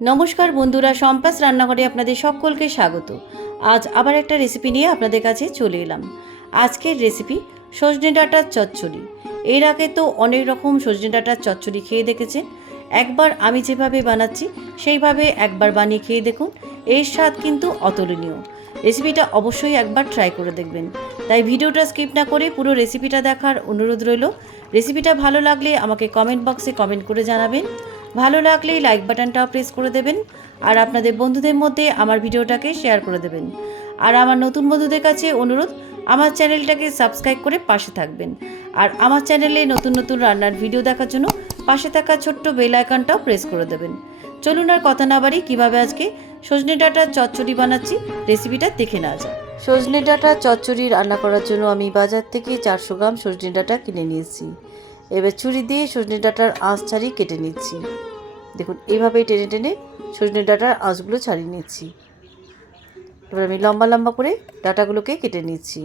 নমস্কার বন্ধুরা সম্পাস রান্নাঘরে আপনাদের সকলকে স্বাগত। আজ আবার একটা রেসিপি নিয়ে আপনাদের কাছে চলে এলাম। আজকের রেসিপি সজনে ডাঁটার চচ্চড়ি। এর আগে তো অনেক রকম সজনে ডাঁটার চচ্চড়ি খেয়ে দেখেছেন। একবার আমি যেভাবে বানাচ্ছি, সেইভাবে একবার বানিয়ে খেয়ে দেখুন। এর স্বাদ কিন্তু অতুলনীয়। রেসিপিটা অবশ্যই একবার ট্রাই করে দেখবেন। তাই ভিডিওটা স্কিপ না করে পুরো রেসিপিটা দেখার অনুরোধ রইল। রেসিপিটা ভালো লাগলে আমাকে কমেন্ট বক্সে কমেন্ট করে জানাবেন। ভালো লাগলে লাইক বাটনটা প্রেস করে দেবেন, আর আপনাদের বন্ধুদের মধ্যে আমার ভিডিওটাকে শেয়ার করে দেবেন। আর আমার নতুন বন্ধুদের কাছে অনুরোধ, আমার চ্যানেলটাকে সাবস্ক্রাইব করে পাশে থাকবেন। আর আমার চ্যানেলে নতুন নতুন রান্নার ভিডিও দেখার জন্য পাশে থাকা ছোট্ট বেল আইকনটাও প্রেস করে দেবেন। চলুন আর কথা না বাড়ি কীভাবে আজকে সজনে ডাঁটা চচ্চড়ি বানাচ্ছি রেসিপিটা দেখে নেওয়া যায় সজনে ডাঁটা চচ্চড়ি রান্না করার জন্য আমি বাজার থেকে চারশো গ্রাম সজনে ডাঁটা কিনে নিয়েছি। এবার ছুরি দিয়ে সজনে ডাঁটার আঁশ ছাড়িয়ে কেটে নিচ্ছি। দেখুন, এইভাবেই টেনে টেনে সজনে ডাঁটার আঁশগুলো ছাড়িয়ে নিচ্ছি। এবার আমি লম্বা লম্বা করে ডাটাগুলোকে কেটে নিচ্ছি।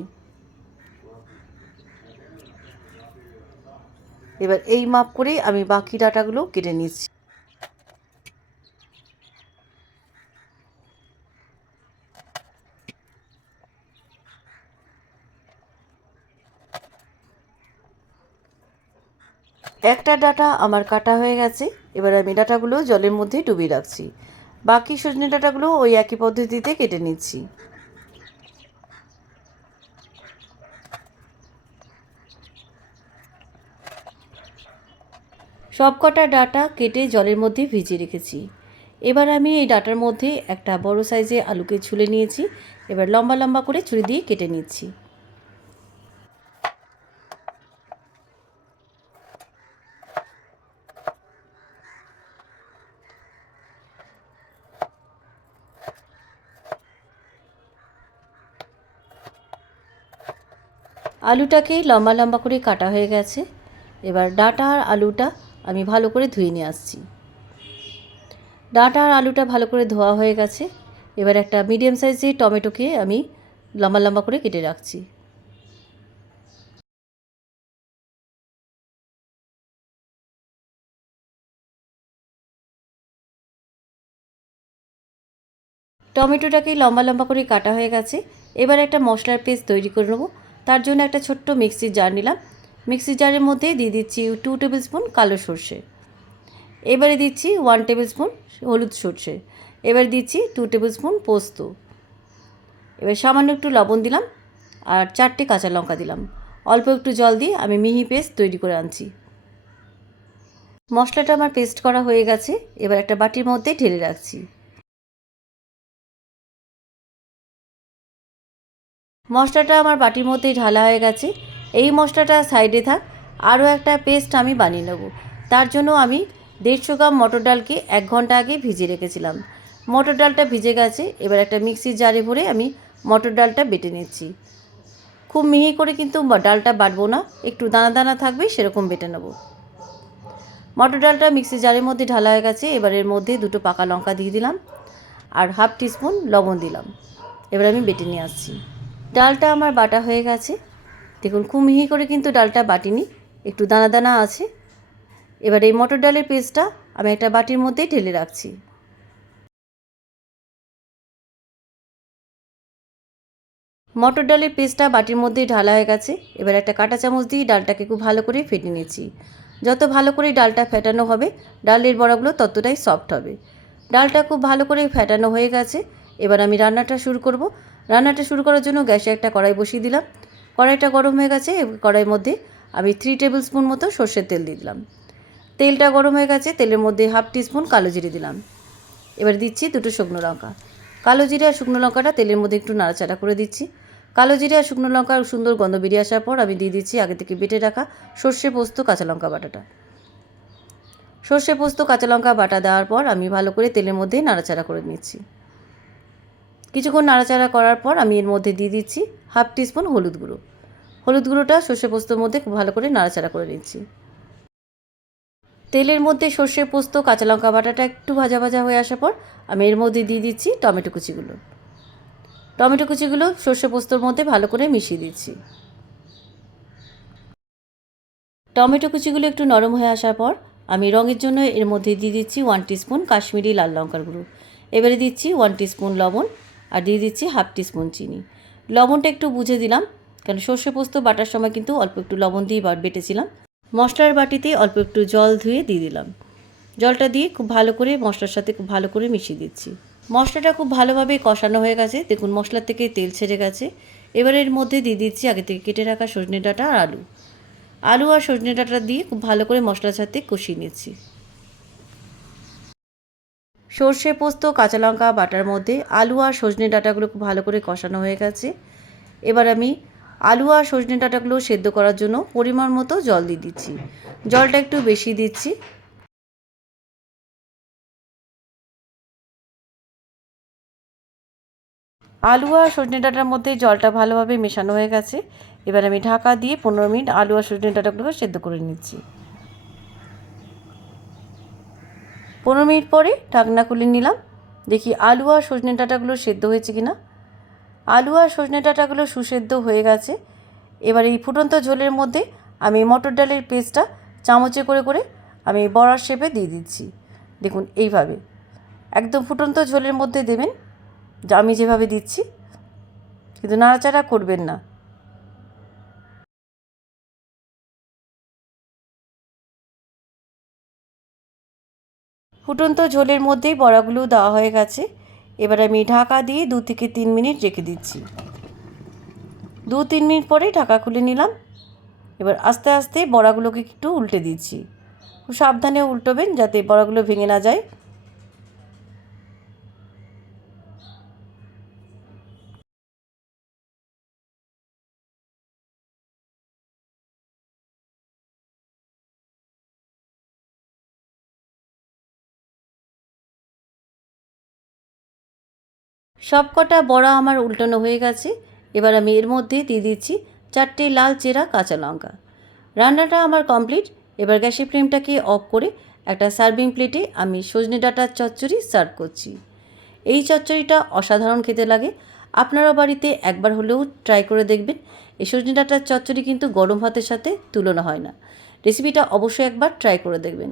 এবার এই মাপ করে আমি বাকি ডাটাগুলো কেটে নিচ্ছি। একটা ডাটা আমার কাটা হয়ে গেছে। এবার আমি ডাটাগুলো জলের মধ্যে ডুবিয়ে রাখছি। বাকি সজনে ডাটাগুলো ওই একই পদ্ধতিতে কেটে নিচ্ছি। সব কটা ডাটা কেটে জলের মধ্যে ভিজিয়ে রেখেছি। এবার আমি এই ডাটার মধ্যে একটা বড় সাইজে আলুকে ছুলে নিয়েছি। এবার লম্বা লম্বা করে ছুরি দিয়ে কেটে নিচ্ছি। আলুটাকে লম্বা লম্বা করে কাটা হয়ে গেছে। এবার ডাঁটা আর আলুটা আমি ভালো করে ধুয়ে নিয়ে আসছি। ডাঁটা আর আলুটা ভালো করে ধোয়া হয়ে গেছে। এবার একটা মিডিয়াম সাইজের টমেটোকে আমি লম্বা লম্বা করে কেটে রাখছি। টমেটোটাকে লম্বা লম্বা করে কাটা হয়ে গেছে। এবার একটা মশলার পেস্ট তৈরি করে নেব। তার জন্য একটা ছোট্ট মিক্সির জার নিলাম। মিক্সির জারের মধ্যে দিয়ে দিচ্ছি টু টেবিল স্পুন কালো সর্ষে। এবারে দিচ্ছি ওয়ান টেবিল স্পুন হলুদ সর্ষে। এবার দিচ্ছি টু টেবিল স্পুন পোস্ত। এবার সামান্য একটু লবণ দিলাম আর চারটে কাঁচা লঙ্কা দিলাম। অল্প একটু জল দিয়ে আমি মিহি পেস্ট তৈরি করে আনছি। মশলাটা আমার পেস্ট করা হয়ে গেছে। এবার একটা বাটির মধ্যে ঢেলে রাখছি। মশলাটা আমার বাটির মধ্যেই ঢালা হয়ে গেছে। এই মশলাটা সাইডে থাক, আরও একটা পেস্ট আমি বানিয়ে নেব। তার জন্য আমি দেড়শো গ্রাম মটর ডালকে এক ঘণ্টা আগে ভিজিয়ে রেখেছিলাম। মটর ডালটা ভিজে গেছে, এবার একটা মিক্সির জারে ভরে আমি মটর ডালটা বেটে নিচ্ছি। খুব মিহি করে কিন্তু ডালটা বাটবো না, একটু দানা দানা থাকবে সেরকম বেটে নেব। মটর ডালটা মিক্সির জারের মধ্যে ঢালা হয়ে গেছে, এবার এর মধ্যে দুটো পাকা লঙ্কা দিয়ে দিলাম, আর হাফ টিস্পুন লবণ দিলাম। এবার আমি বেটে নিয়ে আসছি। ডালটা আমার বাটা হয়ে গেছে। দেখুন খুব মিহি করে কিন্তু ডালটা বাটিনি। একটু দানা দানা আছে। এবার এই মটর ডালের পেস্টটা আমি একটা বাটির মধ্যেই ঢেলে রাখছি। মটর ডালের পেস্টটা বাটির মধ্যেই ঢালা হয়ে গেছে। এবার একটা কাঁটা চামচ দিয়ে ডালটাকে খুব ভালো করে ফেটে নিয়েছি। যত ভালো করে ডালটা ফেটানো হবে, ডালের বড়াগুলো ততটাই সফট হবে। ডালটা খুব ভালো করে ফেটানো হয়ে গেছে। এবার আমি রান্নাটা শুরু করব। রান্নাটা শুরু করার জন্য গ্যাসে একটা কড়াই বসিয়ে দিলাম। কড়াইটা গরম হয়ে গেছে কড়াইয়ের মধ্যে আমি থ্রি টেবিল স্পুন মতো সর্ষের তেল দিয়ে দিলাম। তেলটা গরম হয়ে গেছে, তেলের মধ্যে হাফ টিস্পুন কালো জিরে দিলাম। এবার দিচ্ছি দুটো শুকনো লঙ্কা। কালো জিরে আর শুকনো লঙ্কাটা তেলের মধ্যে একটু নাড়াচাড়া করে দিচ্ছি। কালো জিরে আর শুকনো লঙ্কা সুন্দর গন্ধ বেরিয়ে আসার পর আমি দিয়ে দিচ্ছি আগে থেকে বেটে রাখা সর্ষে পোস্ত কাঁচা লঙ্কা বাটাটা। সর্ষে পোস্ত কাঁচা লঙ্কা বাটা দেওয়ার পর আমি ভালো করে তেলের মধ্যে নাড়াচাড়া করে নিচ্ছি। কিছুক্ষণ নাড়াচাড়া করার পর আমি এর মধ্যে দিয়ে দিচ্ছি হাফ টিস্পুন হলুদ গুঁড়ো। হলুদ গুঁড়োটা সর্ষে পোস্তর মধ্যে খুব ভালো করে নাড়াচাড়া করে নিচ্ছি। তেলের মধ্যে সর্ষে পোস্ত, কাঁচা লঙ্কা বাটাটা একটু ভাজা ভাজা হয়ে আসার পর আমি এর মধ্যে দিয়ে দিচ্ছি টমেটো কুচিগুলো। টমেটো কুচিগুলো সর্ষে পোস্তর মধ্যে ভালো করে মিশিয়ে দিচ্ছি। টমেটো কুচিগুলো একটু নরম হয়ে আসার পর আমি রঙের জন্য এর মধ্যে দিয়ে দিচ্ছি ওয়ান স্পুন কাশ্মীরি লাল লঙ্কার গুঁড়ো। এবারে দিচ্ছি ওয়ান স্পুন লবণ আর দিয়ে দিচ্ছি হাফ স্পুন চিনি। লবণটা একটু বুঝে দিলাম, কারণ সর্ষে পোস্ত বাটার সময় কিন্তু অল্প একটু লবণ দিয়ে বেটেছিলাম। মশলার বাটিতে অল্প একটু জল ধুয়ে দিয়ে দিলাম। জলটা দিয়ে খুব ভালো করে মশলার সাথে খুব ভালো করে মিশিয়ে দিচ্ছি। মশলাটা খুব ভালোভাবে কষানো হয়ে গেছে। দেখুন মশলা থেকে তেল ছেড়ে গেছে। এবার এর মধ্যে দিয়ে দিচ্ছি আগে থেকে কেটে রাখা সজনে ডাঁটা আর আলু। আলু আর সজনে ডাঁটা দিয়ে খুব ভালো করে মশলার সাথে কষিয়ে নিচ্ছি। সর্ষে পোস্ত, কাঁচা লঙ্কা, বাটার মধ্যে আলু আর সজনে ডাঁটাগুলো খুব ভালো করে কষানো হয়ে গেছে। এবার আমি আলু আর সজনে ডাঁটাগুলো সেদ্ধ করার জন্য পরিমাণ মতো জল দিয়ে দিচ্ছি। জলটা একটু বেশি দিচ্ছি। আলু আর সজনে ডাঁটার মধ্যে জলটা ভালোভাবে মেশানো হয়ে গেছে। এবার আমি ঢাকা দিয়ে পনেরো মিনিট আলু আর সজনে ডাঁটাগুলোকে সেদ্ধ করে নিচ্ছি। পনেরো মিনিট পরে ঢাকনা খুলে নিলাম। দেখি আলু আর সজনে ডাঁটাগুলো সেদ্ধ হয়েছে কিনা। আলু আর সজনে ডাঁটাগুলো সুসেদ্ধ হয়ে গেছে। এবার এই ফুটন্ত ঝোলের মধ্যে আমি মটর ডালের পেস্টটা চামচে করে করে আমি বড়ার শেপে দিয়ে দিচ্ছি। দেখুন এইভাবে। একদম ফুটন্ত ঝোলের মধ্যে দেবেন। আমি যেভাবে দিচ্ছি, কিন্তু নাড়াচাড়া করবেন না। ফুটন্ত ঝোলের মধ্যেই বড়াগুলো দেওয়া হয়ে গেছে। এবার আমি ঢাকা দিয়ে দু থেকে তিন মিনিট রেখে দিচ্ছি। দু তিন মিনিট পরে ঢাকা খুলে নিলাম। এবার আস্তে আস্তে বড়াগুলোকে একটু উল্টে দিচ্ছি। খুব সাবধানে উল্টোবেন যাতে বড়াগুলো ভেঙে না যায়। সব কটা বড়া আমার উল্টানো হয়ে গেছে। এবার আমি এর মধ্যে দিয়ে দিচ্ছি চারটে লাল চেরা কাঁচা লঙ্কা। রান্নাটা আমার কমপ্লিট। এবার গ্যাসের ফ্লেমটাকে অফ করে একটা সার্ভিং প্লেটে আমি সজনে ডাঁটার চচ্চড়ি সার্ভ করছি। এই চচ্চড়িটা অসাধারণ খেতে লাগে। আপনারা বাড়িতে একবার হলেও ট্রাই করে দেখবেন। এই সজনে ডাঁটার চচ্চড়ি কিন্তু গরম ভাতের সাথে তুলনা হয় না। রেসিপিটা অবশ্যই একবার ট্রাই করে দেখবেন।